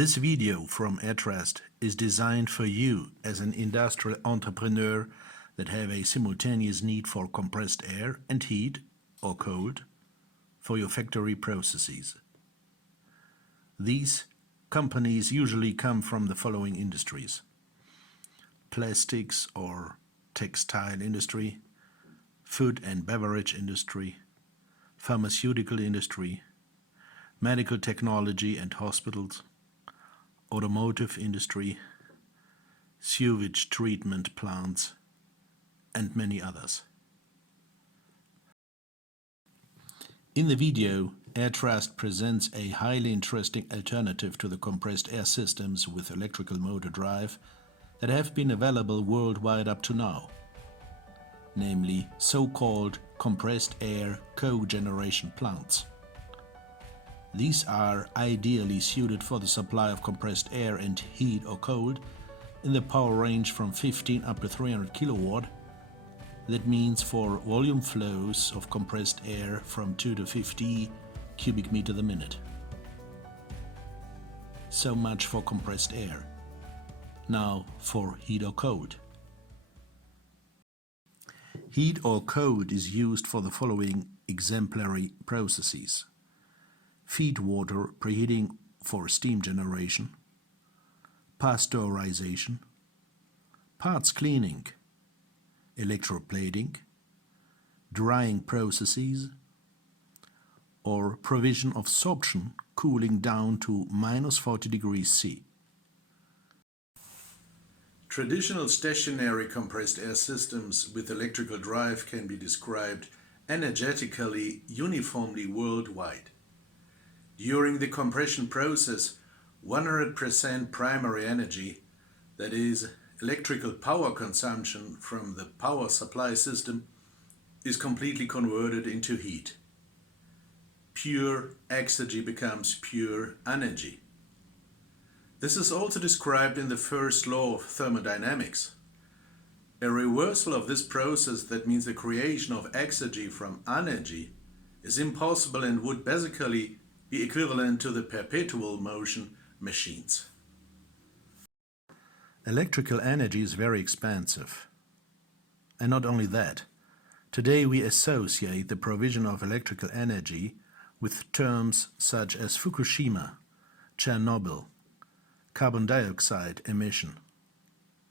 This video from AIRTRUST is designed for you as an industrial entrepreneur that have a simultaneous need for compressed air and heat or cold for your factory processes. These companies usually come from the following industries: plastics or textile industry, food and beverage industry, pharmaceutical industry, medical technology and hospitals, automotive industry, sewage treatment plants, and many others. In the video, AIRTRUST presents a highly interesting alternative to the compressed air systems with electrical motor drive that have been available worldwide up to now, namely so-called compressed air cogeneration plants. These are ideally suited for the supply of compressed air and heat or cold in the power range from 15 up to 300 kilowatt. That means for volume flows of compressed air from 2 to 50 cubic meter a minute. So much for compressed air. Now for heat or cold. Heat or cold is used for the following exemplary processes: feed water preheating for steam generation, pasteurization, parts cleaning, electroplating, drying processes, or provision of sorption cooling down to -40 degrees C. Traditional stationary compressed air systems with electrical drive can be described energetically uniformly worldwide. During the compression process, 100% primary energy, that is, electrical power consumption from the power supply system, is completely converted into heat. Pure exergy becomes pure energy. This is also described in the first law of thermodynamics. A reversal of this process, that means the creation of exergy from energy, is impossible and would basically be equivalent to the perpetual motion machines. Electrical energy is very expensive. And not only that, today we associate the provision of electrical energy with terms such as Fukushima, Chernobyl, carbon dioxide emission,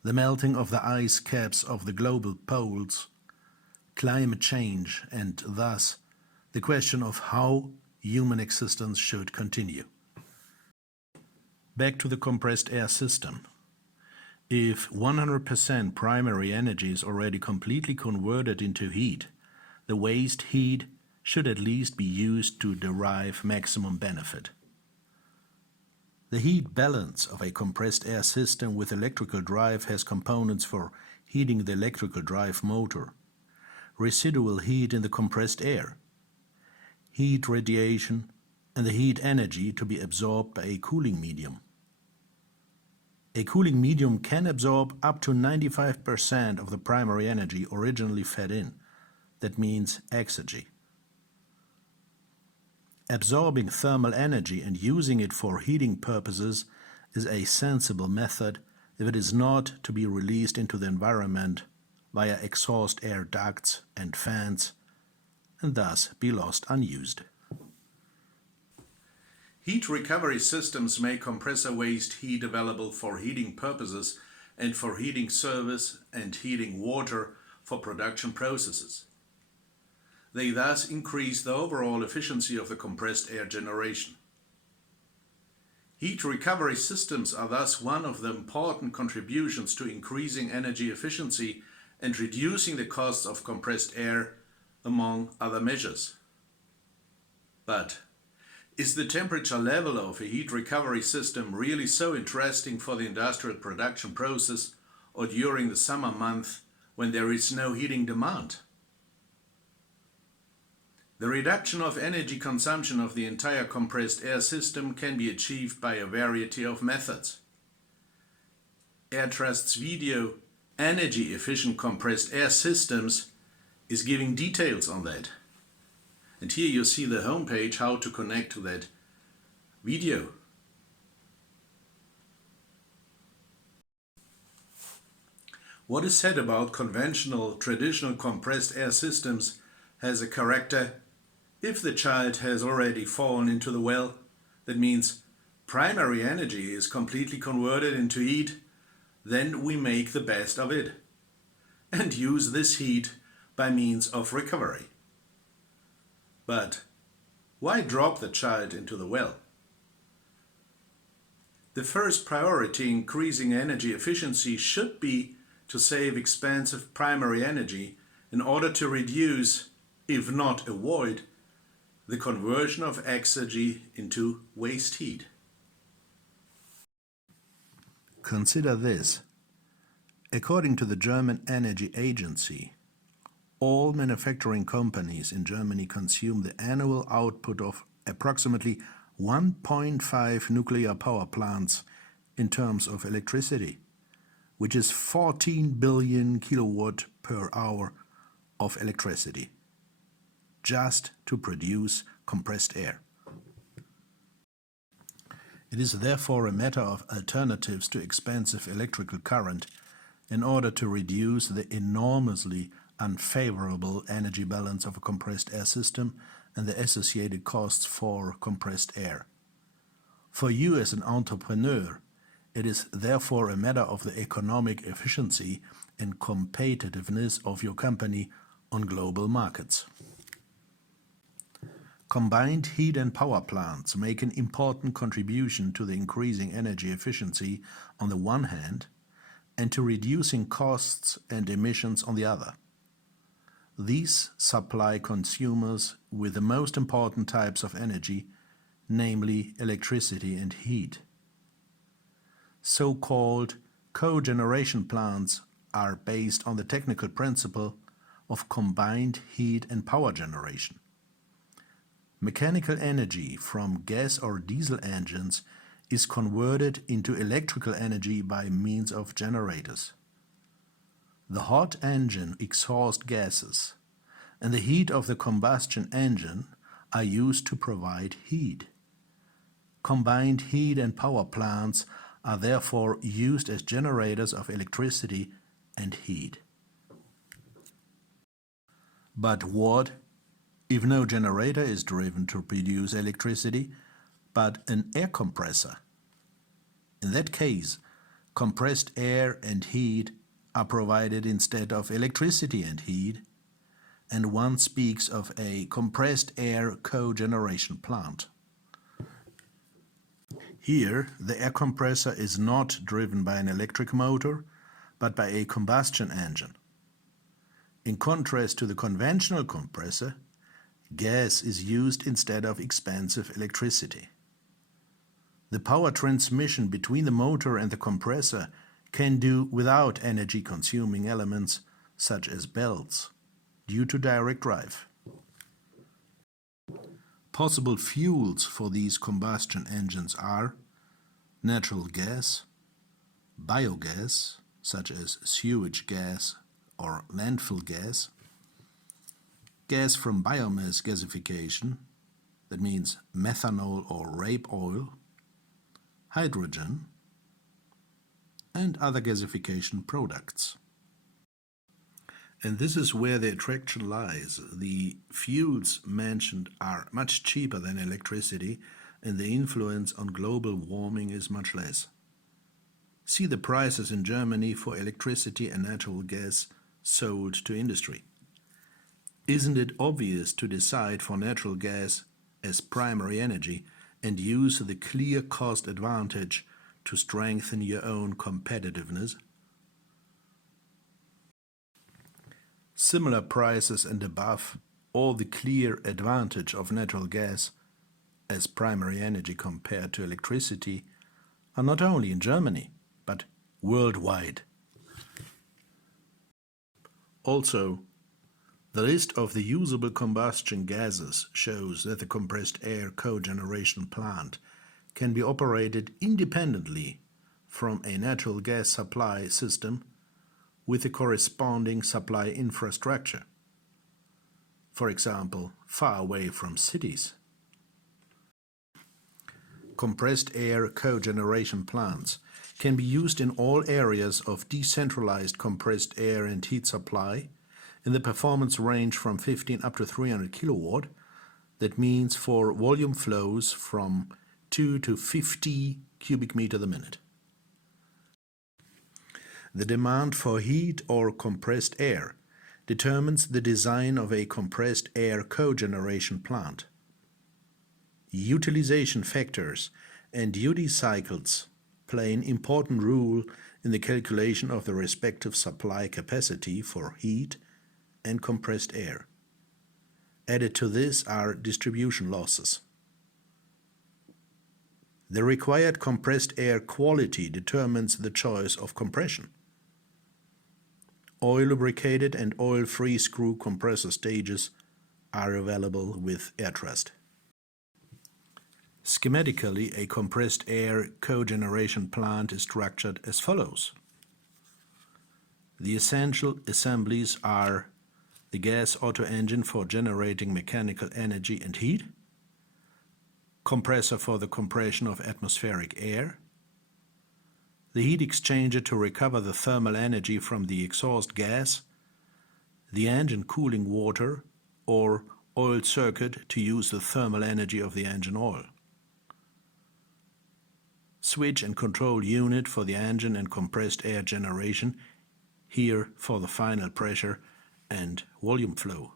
the melting of the ice caps of the global poles, climate change, and thus the question of how human existence should continue. Back to the compressed air system. If 100% primary energy is already completely converted into heat, the waste heat should at least be used to derive maximum benefit. The heat balance of a compressed air system with electrical drive has components for heating the electrical drive motor, residual heat in the compressed air, heat radiation, and the heat energy to be absorbed by a cooling medium. A cooling medium can absorb up to 95% of the primary energy originally fed in. That means exergy. Absorbing thermal energy and using it for heating purposes is a sensible method if it is not to be released into the environment via exhaust air ducts and fans and thus be lost unused. Heat recovery systems make compressor waste heat available for heating purposes and for heating service and heating water for production processes. They thus increase the overall efficiency of the compressed air generation. Heat recovery systems are thus one of the important contributions to increasing energy efficiency and reducing the costs of compressed air, among other measures. But is the temperature level of a heat recovery system really so interesting for the industrial production process or during the summer month when there is no heating demand? The reduction of energy consumption of the entire compressed air system can be achieved by a variety of methods. AIRTRUST's video Energy Efficient Compressed Air Systems is giving details on that. And here you see the homepage how to connect to that video. What is said about conventional, traditional compressed air systems has a character. If the child has already fallen into the well, that means primary energy is completely converted into heat, then we make the best of it and use this heat by means of recovery. But why drop the child into the well? The first priority in increasing energy efficiency should be to save expensive primary energy in order to reduce, if not avoid, the conversion of exergy into waste heat. Consider this. According to the German Energy Agency, all manufacturing companies in Germany consume the annual output of approximately 1.5 nuclear power plants in terms of electricity, which is 14 billion kilowatt per hour of electricity, just to produce compressed air. It is therefore a matter of alternatives to expensive electrical current in order to reduce the enormously unfavorable energy balance of a compressed air system and the associated costs for compressed air. For you as an entrepreneur, it is therefore a matter of the economic efficiency and competitiveness of your company on global markets. Combined heat and power plants make an important contribution to the increasing energy efficiency on the one hand and to reducing costs and emissions on the other. These supply consumers with the most important types of energy, namely electricity and heat. So-called cogeneration plants are based on the technical principle of combined heat and power generation. Mechanical energy from gas or diesel engines is converted into electrical energy by means of generators. The hot engine exhaust gases and the heat of the combustion engine are used to provide heat. Combined heat and power plants are therefore used as generators of electricity and heat. But what if no generator is driven to produce electricity, but an air compressor? In that case, compressed air and heat are provided instead of electricity and heat, and one speaks of a compressed air cogeneration plant. Here, the air compressor is not driven by an electric motor, but by a combustion engine. In contrast to the conventional compressor, gas is used instead of expensive electricity. The power transmission between the motor and the compressor can do without energy-consuming elements such as belts, due to direct drive. Possible fuels for these combustion engines are natural gas, biogas, such as sewage gas or landfill gas, gas from biomass gasification, that means methanol or rape oil, hydrogen, and other gasification products. And this is where the attraction lies. The fuels mentioned are much cheaper than electricity, and the influence on global warming is much less. See the prices in Germany for electricity and natural gas sold to industry. Isn't it obvious to decide for natural gas as primary energy and use the clear cost advantage to strengthen your own competitiveness? Similar prices and above, or the clear advantage of natural gas as primary energy compared to electricity, are not only in Germany, but worldwide. Also, the list of the usable combustion gases shows that the compressed air cogeneration plant can be operated independently from a natural gas supply system with the corresponding supply infrastructure, for example, far away from cities. compressed air cogeneration plants can be used in all areas of decentralized compressed air and heat supply in the performance range from 15 up to 300 kilowatt. That means for volume flows from 2 to 50 cubic meters a minute. The demand for heat or compressed air determines the design of a compressed air cogeneration plant. Utilization factors and duty cycles play an important role in the calculation of the respective supply capacity for heat and compressed air. Added to this are distribution losses. The required compressed air quality determines the choice of compression. Oil-lubricated and oil-free screw compressor stages are available with AIRTRUST. Schematically, a compressed air cogeneration plant is structured as follows. The essential assemblies are the gas auto engine for generating mechanical energy and heat, compressor for the compression of atmospheric air, the heat exchanger to recover the thermal energy from the exhaust gas, the engine cooling water or oil circuit to use the thermal energy of the engine oil, switch and control unit for the engine and compressed air generation, here for the final pressure and volume flow.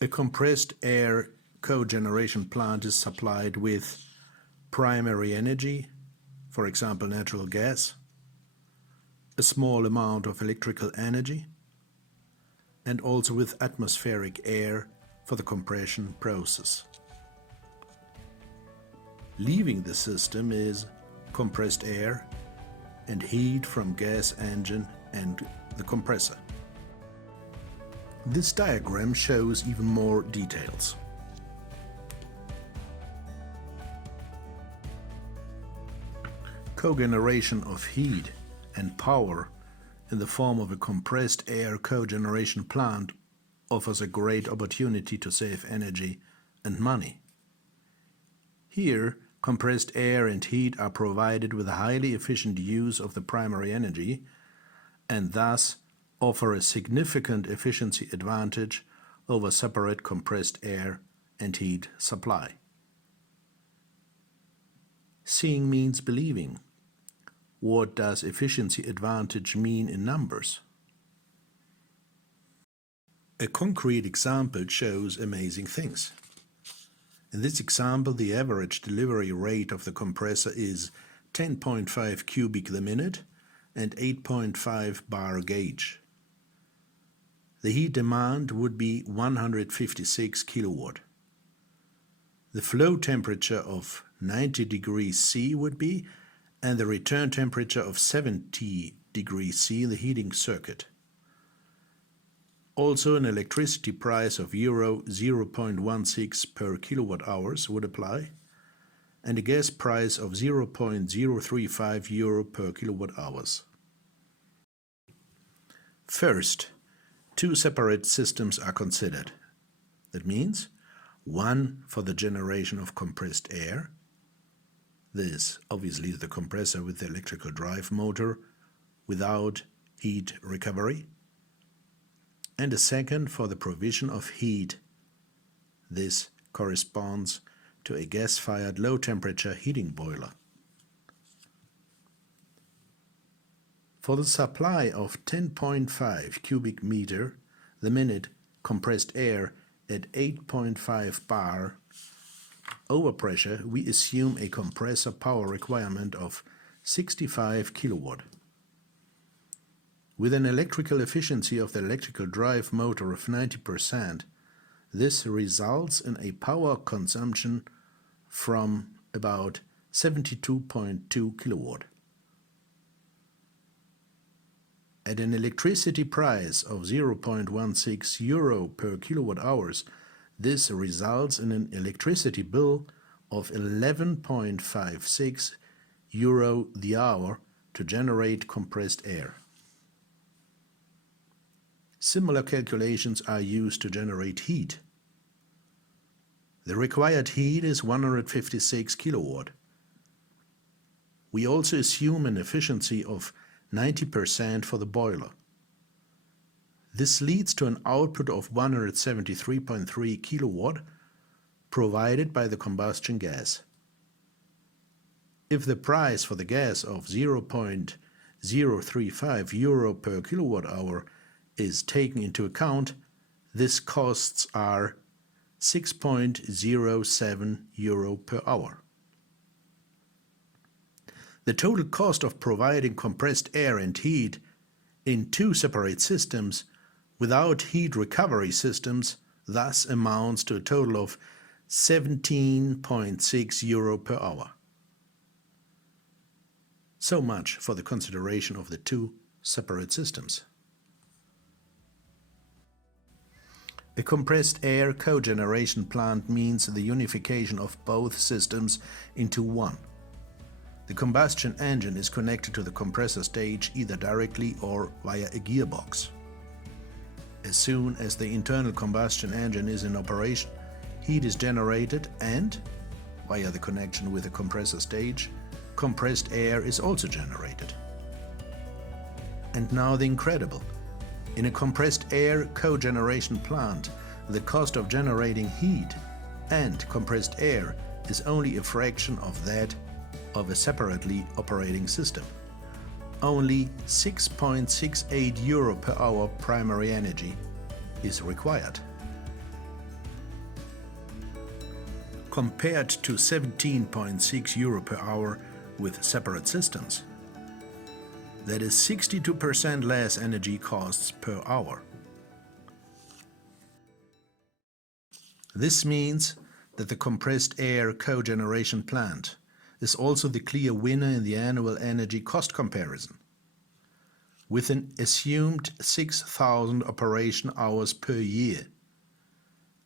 A compressed air cogeneration plant is supplied with primary energy, for example natural gas, a small amount of electrical energy, and also with atmospheric air for the compression process. Leaving the system is compressed air and heat from gas engine and the compressor. This diagram shows even more details. Cogeneration of heat and power in the form of a compressed air cogeneration plant offers a great opportunity to save energy and money. Here, compressed air and heat are provided with a highly efficient use of the primary energy and thus offer a significant efficiency advantage over separate compressed air and heat supply. Seeing means believing. What does efficiency advantage mean in numbers? A concrete example shows amazing things. In this example, the average delivery rate of the compressor is 10.5 cubic the minute and 8.5 bar gauge. The heat demand would be 156 kilowatt. The flow temperature of 90 degrees C would be, and the return temperature of 70 degrees C in the heating circuit. Also, an electricity price of euro 0.16 per kilowatt hours would apply, and a gas price of 0.035 euro per kilowatt hours. First, two separate systems are considered. That means one for the generation of compressed air. This obviously is the compressor with the electrical drive motor without heat recovery. And a second for the provision of heat. This corresponds to a gas-fired low-temperature heating boiler. For the supply of 10.5 cubic meter the minute compressed air at 8.5 bar overpressure, we assume a compressor power requirement of 65 kilowatt. With an electrical efficiency of the electrical drive motor of 90%, this results in a power consumption from about 72.2 kilowatt. At an electricity price of 0.16 euro per kilowatt hours, this results in an electricity bill of 11.56 euro the hour to generate compressed air. Similar calculations are used to generate heat. The required heat is 156 kilowatt. We also assume an efficiency of 90% for the boiler. This leads to an output of 173.3 kilowatt provided by the combustion gas. If the price for the gas of 0.035 euro per kilowatt hour is taken into account, these costs are 6.07 euro per hour. The total cost of providing compressed air and heat in two separate systems without heat recovery systems thus amounts to a total of 17.6 euro per hour. So much for the consideration of the two separate systems. A compressed air cogeneration plant means the unification of both systems into one. The combustion engine is connected to the compressor stage either directly or via a gearbox. As soon as the internal combustion engine is in operation, heat is generated and, via the connection with the compressor stage, compressed air is also generated. And now the incredible. In a compressed air cogeneration plant, the cost of generating heat and compressed air is only a fraction of that of a separately operating system. Only 6.68 euro per hour primary energy is required, compared to 17.6 euro per hour with separate systems. That is 62% less energy costs per hour. This means that the compressed air cogeneration plant is also the clear winner in the annual energy cost comparison. With an assumed 6,000 operation hours per year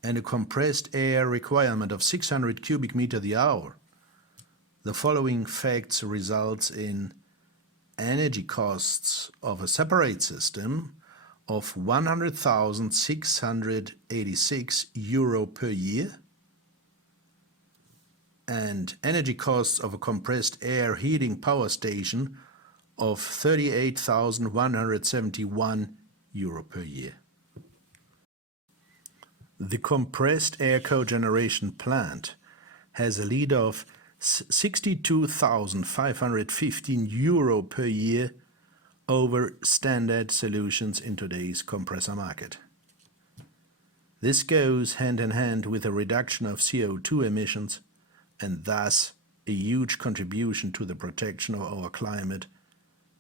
and a compressed air requirement of 600 cubic meter the hour, the following facts results in energy costs of a separate system of 100,686 euro per year and energy costs of a compressed air heating power station of 38,171 euro per year. The compressed air cogeneration plant has a lead of 62,515 euro per year over standard solutions in today's compressor market. This goes hand in hand with a reduction of CO2 emissions and thus a huge contribution to the protection of our climate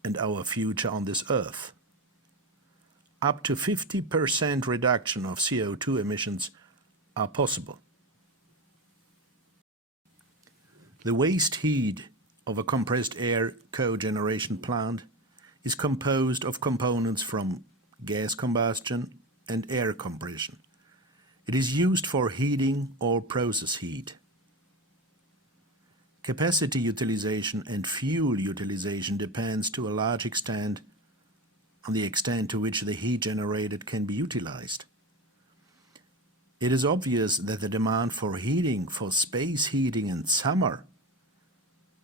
and our future on this earth. Up to 50% reduction of CO2 emissions are possible. The waste heat of a compressed air cogeneration plant is composed of components from gas combustion and air compression. It is used for heating or process heat. Capacity utilization and fuel utilization depends to a large extent on the extent to which the heat generated can be utilized. It is obvious that the demand for heating, for space heating in summer,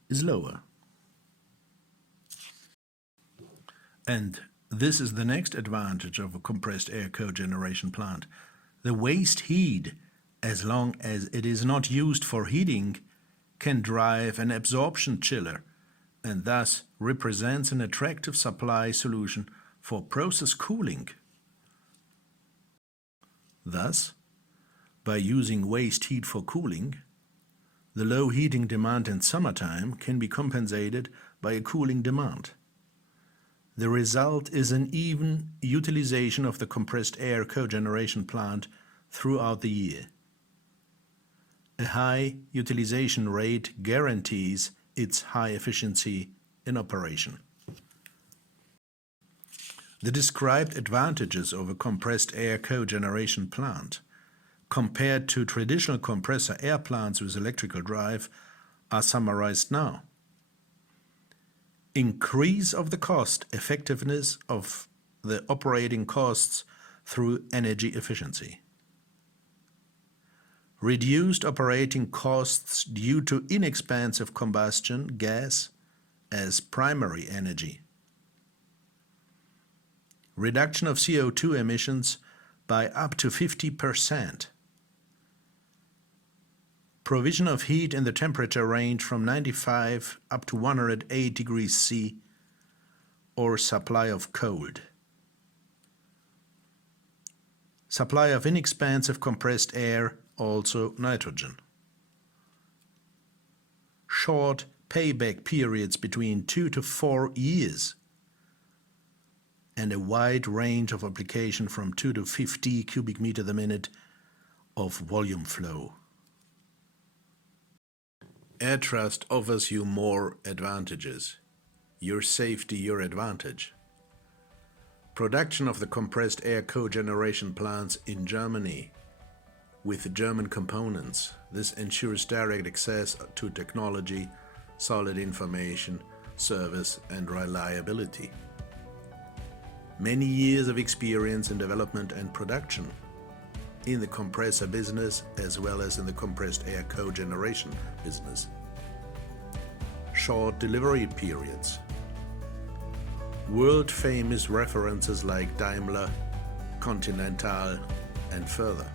is lower. And this is the next advantage of a compressed air cogeneration plant. The waste heat, as long as it is not used for heating, can drive an absorption chiller and thus represents an attractive supply solution for process cooling. Thus, by using waste heat for cooling, the low heating demand in summertime can be compensated by a cooling demand. The result is an even utilization of the compressed air cogeneration plant throughout the year. A high utilization rate guarantees its high efficiency in operation. The described advantages of a compressed air cogeneration plant compared to traditional compressor air plants with electrical drive are summarized now. Increase of the cost effectiveness of the operating costs through energy efficiency. Reduced operating costs due to inexpensive combustion gas as primary energy. Reduction of CO2 emissions by up to 50%. Provision of heat in the temperature range from 95 up to 108 degrees C, or supply of cold. Supply of inexpensive compressed air, also nitrogen. Short payback periods between 2 to 4 years, and a wide range of application from 2 to 50 cubic meter per minute of volume flow. AIRTRUST offers you more advantages. Your safety, your advantage. Production of the compressed air cogeneration plants in Germany with German components. This ensures direct access to technology, solid information, service and reliability. Many years of experience in development and production in the compressor business as well as in the compressed air cogeneration business. Short delivery periods. World famous references like Daimler, Continental and further.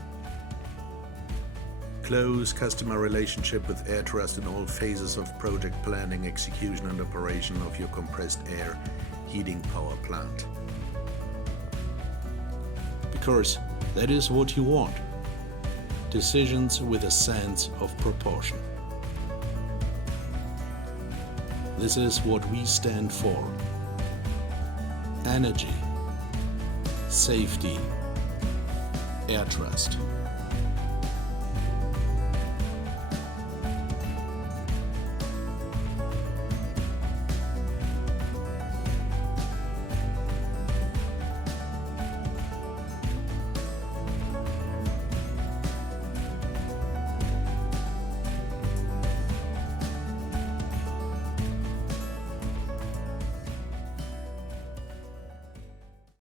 Close customer relationship with AIRTRUST in all phases of project planning, execution and operation of your compressed air heating power plant. Because that is what you want. Decisions with a sense of proportion. This is what we stand for. Energy, safety, AIRTRUST.